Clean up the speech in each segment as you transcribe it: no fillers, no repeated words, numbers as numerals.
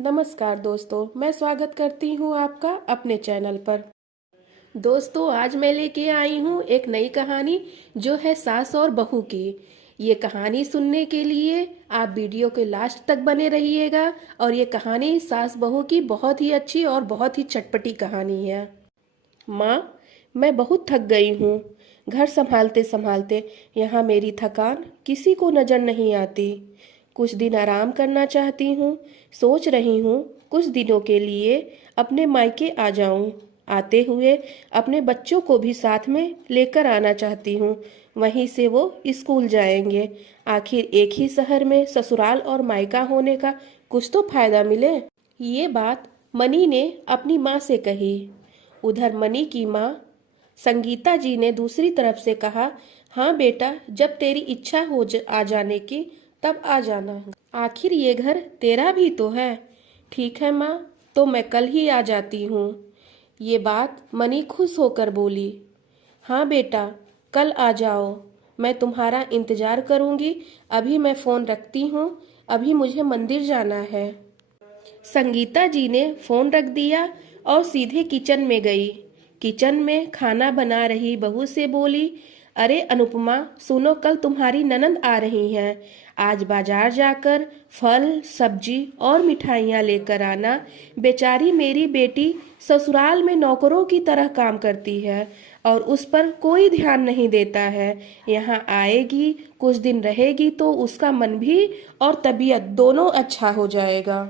नमस्कार दोस्तों, मैं स्वागत करती हूँ आपका अपने चैनल पर। दोस्तों, आज मैं लेके आई हूँ एक नई कहानी जो है सास और बहू की। ये कहानी सुनने के लिए आप वीडियो के लास्ट तक बने रहिएगा और ये कहानी सास बहू की बहुत ही अच्छी और बहुत ही चटपटी कहानी है। माँ, मैं बहुत थक गई हूँ। घर संभालते संभालते यहाँ मेरी थकान किसी को नजर नहीं आती। कुछ दिन आराम करना चाहती हूँ। सोच रही हूँ कुछ दिनों के लिए अपने मायके आ जाऊं। आते हुए अपने बच्चों को भी साथ में लेकर आना चाहती हूँ। वहीं से वो स्कूल जाएंगे। आखिर एक ही शहर में ससुराल और मायका होने का कुछ तो फायदा मिले। ये बात मनी ने अपनी माँ से कही। उधर मनी की माँ संगीता जी ने दूसरी तरफ से कहा, हाँ बेटा, जब तेरी इच्छा हो आ जाने की तब आ जाना। आखिर ये घर तेरा भी तो है। ठीक है माँ, तो मैं कल ही आ जाती हूँ। ये बात मनी खुश होकर बोली। हाँ बेटा, कल आ जाओ, मैं तुम्हारा इंतजार करूँगी। अभी मैं फ़ोन रखती हूँ, अभी मुझे मंदिर जाना है। संगीता जी ने फ़ोन रख दिया और सीधे किचन में गई। किचन में खाना बना रही बहू से बोली, अरे अनुपमा, सुनो, कल तुम्हारी ननंद आ रही हैं। आज बाजार जाकर फल सब्जी और मिठाइयाँ लेकर आना। बेचारी मेरी बेटी ससुराल में नौकरों की तरह काम करती है और उस पर कोई ध्यान नहीं देता है। यहाँ आएगी, कुछ दिन रहेगी तो उसका मन भी और तबीयत दोनों अच्छा हो जाएगा।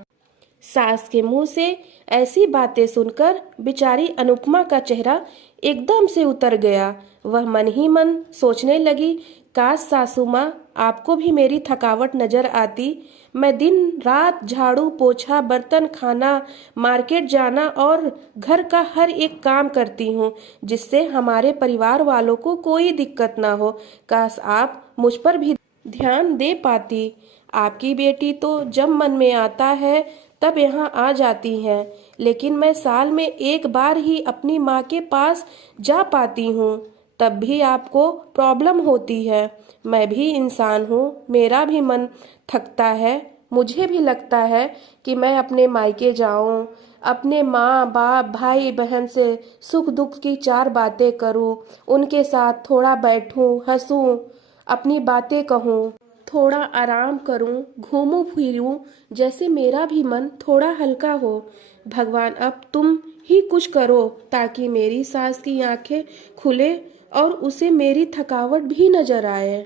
सास के मुंह से ऐसी बातें सुनकर बेचारी अनुपमा का चेहरा एकदम से उतर गया। वह मन ही मन सोचने लगी, काश सासू माँ आपको भी मेरी थकावट नजर आती। मैं दिन रात झाड़ू पोछा बर्तन खाना मार्केट जाना और घर का हर एक काम करती हूँ, जिससे हमारे परिवार वालों को कोई दिक्कत ना हो। काश आप मुझ पर भी ध्यान दे पाती। आपकी बेटी तो जब मन में आता है तब यहाँ आ जाती हैं, लेकिन मैं साल में एक बार ही अपनी माँ के पास जा पाती हूँ। तब भी आपको प्रॉब्लम होती है। मैं भी इंसान हूँ, मेरा भी मन थकता है। मुझे भी लगता है कि मैं अपने मायके जाऊँ, अपने माँ बाप भाई बहन से सुख दुख की चार बातें करूँ, उनके साथ थोड़ा बैठूं हंसूं, अपनी बातें कहूँ, थोड़ा आराम करूं, घूमूं फिरूं, जैसे मेरा भी मन थोड़ा हल्का हो। भगवान, अब तुम ही कुछ करो ताकि मेरी सास की आंखें खुले और उसे मेरी थकावट भी नजर आए।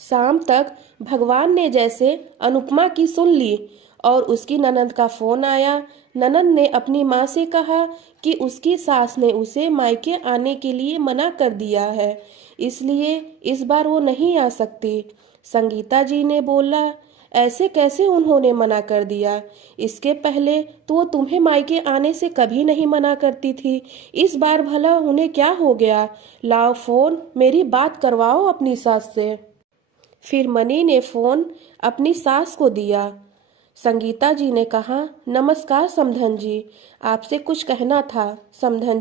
शाम तक भगवान ने जैसे अनुपमा की सुन ली और उसकी ननंद का फोन आया। ननंद ने अपनी माँ से कहा कि उसकी सास ने उसे मायके आने के लिए मना कर दिया है, इसलिए इस बार वो नहीं आ सकती। संगीता जी ने बोला, ऐसे कैसे उन्होंने मना कर दिया? इसके पहले तो वो तुम्हें मायके आने से कभी नहीं मना करती थी। इस बार भला उन्हें क्या हो गया? लाओ फोन, मेरी बात करवाओ अपनी सास से। फिर मनी ने फोन अपनी सास को दिया। संगीता जी ने कहा, नमस्कार समधन जी, आपसे कुछ कहना था। समधन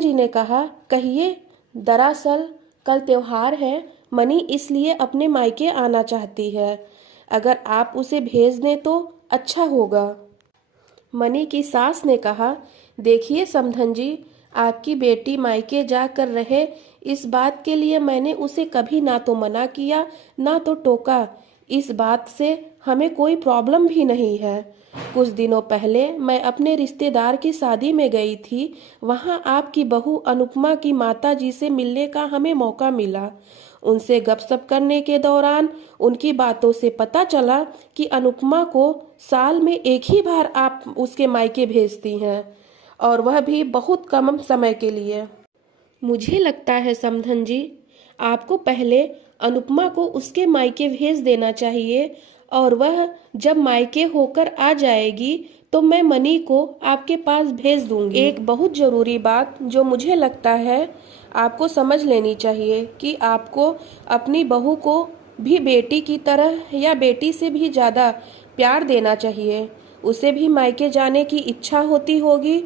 जी ने कहा, कहिए। दरअसल कल त्योहार है, मनी इसलिए अपने मायके आना चाहती है। अगर आप उसे भेज दें तो अच्छा होगा। मनी की सास ने कहा, देखिए समधन जी, आपकी बेटी मायके जाकर रहे, इस बात के लिए मैंने उसे कभी ना तो मना किया ना तो टोका। इस बात से हमें कोई प्रॉब्लम भी नहीं है। कुछ दिनों पहले मैं अपने रिश्तेदार की शादी में गई थी। वहाँ आपकी बहू अनुपमा की माता जी से मिलने का हमें मौका मिला। उनसे गपशप करने के दौरान उनकी बातों से पता चला कि अनुपमा को साल में एक ही बार आप उसके मायके भेजती हैं, और वह भी बहुत कम समय के लिए। मुझे लगता है समधन जी, आपको पहले अनुपमा को उसके मायके भेज देना चाहिए, और वह जब मायके होकर आ जाएगी तो मैं मनी को आपके पास भेज दूंगी। एक बहुत जरूरी बात जो मुझे लगता है आपको समझ लेनी चाहिए कि आपको अपनी बहू को भी बेटी की तरह या बेटी से भी ज़्यादा प्यार देना चाहिए। उसे भी मायके जाने की इच्छा होती होगी,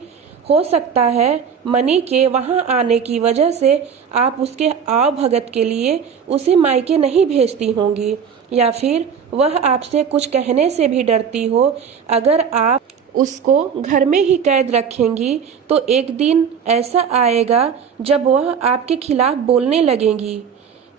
हो सकता है मनी के वहाँ आने की वजह से आप उसके आव भगत के लिए उसे मायके नहीं भेजती होंगी, या फिर वह आपसे कुछ कहने से भी डरती हो। अगर आप उसको घर में ही कैद रखेंगी तो एक दिन ऐसा आएगा जब वह आपके खिलाफ बोलने लगेंगी,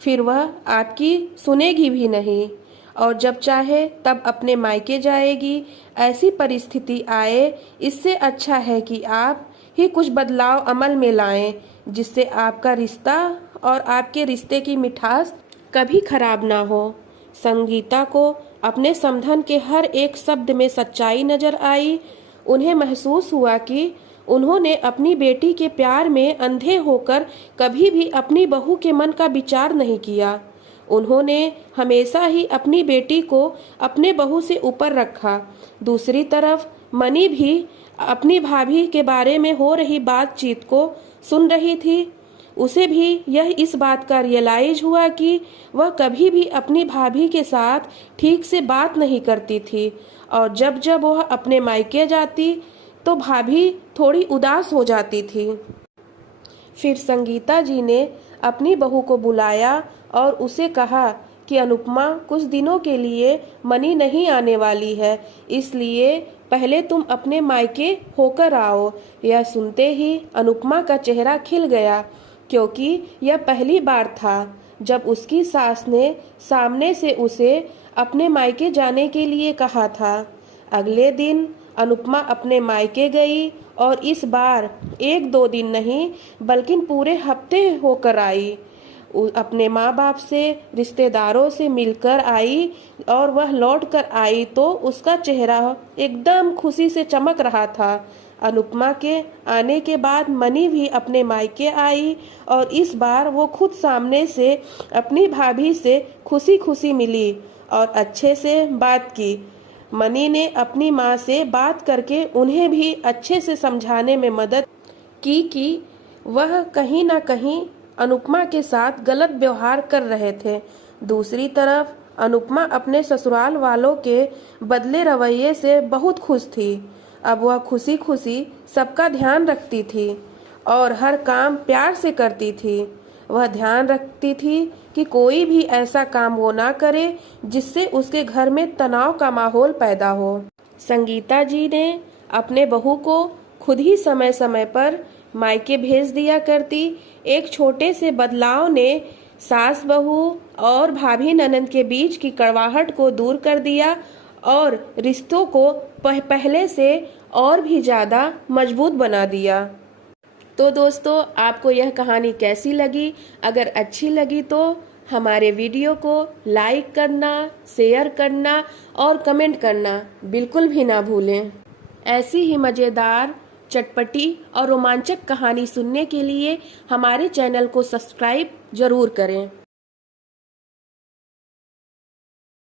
फिर वह आपकी सुनेगी भी नहीं और जब चाहे तब अपने मायके जाएगी। ऐसी परिस्थिति आए, इससे अच्छा है कि आप ही कुछ बदलाव अमल में लाएं, जिससे आपका रिश्ता और आपके रिश्ते की मिठास कभी खराब ना हो। संगीता को अपने समधन के हर एक शब्द में सच्चाई नजर आई। उन्हें महसूस हुआ कि उन्होंने अपनी बेटी के प्यार में अंधे होकर कभी भी अपनी बहू के मन का विचार नहीं किया। उन्होंने हमेशा ही अपनी बेटी को अपने बहू से ऊपर रखा। दूसरी तरफ मनी भी अपनी भाभी के बारे में हो रही बातचीत को सुन रही थी। उसे भी यह इस बात का रियलाइज हुआ कि वह कभी भी अपनी भाभी के साथ ठीक से बात नहीं करती थी और जब जब वह अपने मायके जाती तो भाभी थोड़ी उदास हो जाती थी। फिर संगीता जी ने अपनी बहू को बुलाया और उसे कहा कि अनुपमा कुछ दिनों के लिए मनी नहीं आने वाली है, इसलिए पहले तुम अपने मायके होकर आओ। यह सुनते ही अनुपमा का चेहरा खिल गया, क्योंकि यह पहली बार था जब उसकी सास ने सामने से उसे अपने मायके जाने के लिए कहा था। अगले दिन अनुपमा अपने मायके गई और इस बार एक दो दिन नहीं बल्कि पूरे हफ्ते होकर आई। अपने माँ बाप से, रिश्तेदारों से मिलकर आई और वह लौट कर आई तो उसका चेहरा एकदम खुशी से चमक रहा था। अनुपमा के आने के बाद मनी भी अपने मायके आई और इस बार वो खुद सामने से अपनी भाभी से खुशी खुशी मिली और अच्छे से बात की। मनी ने अपनी माँ से बात करके उन्हें भी अच्छे से समझाने में मदद की कि वह कहीं ना कहीं अनुपमा के साथ गलत व्यवहार कर रहे थे। दूसरी तरफ अनुपमा अपने ससुराल वालों के बदले रवैये से बहुत खुश थी। अब वह खुशी खुशी सबका ध्यान रखती थी और हर काम प्यार से करती थी। वह ध्यान रखती थी कि कोई भी ऐसा काम वो ना करे जिससे उसके घर में तनाव का माहौल पैदा हो। संगीता जी ने अपने बहू को खुद ही समय समय पर मायके भेज दिया करती। एक छोटे से बदलाव ने सास बहू और भाभी ननंद के बीच की कड़वाहट को दूर कर दिया और रिश्तों को पहले से और भी ज़्यादा मजबूत बना दिया। तो दोस्तों, आपको यह कहानी कैसी लगी? अगर अच्छी लगी तो हमारे वीडियो को लाइक करना, शेयर करना और कमेंट करना बिल्कुल भी ना भूलें। ऐसी ही मज़ेदार, चटपटी और रोमांचक कहानी सुनने के लिए हमारे चैनल को सब्सक्राइब जरूर करें।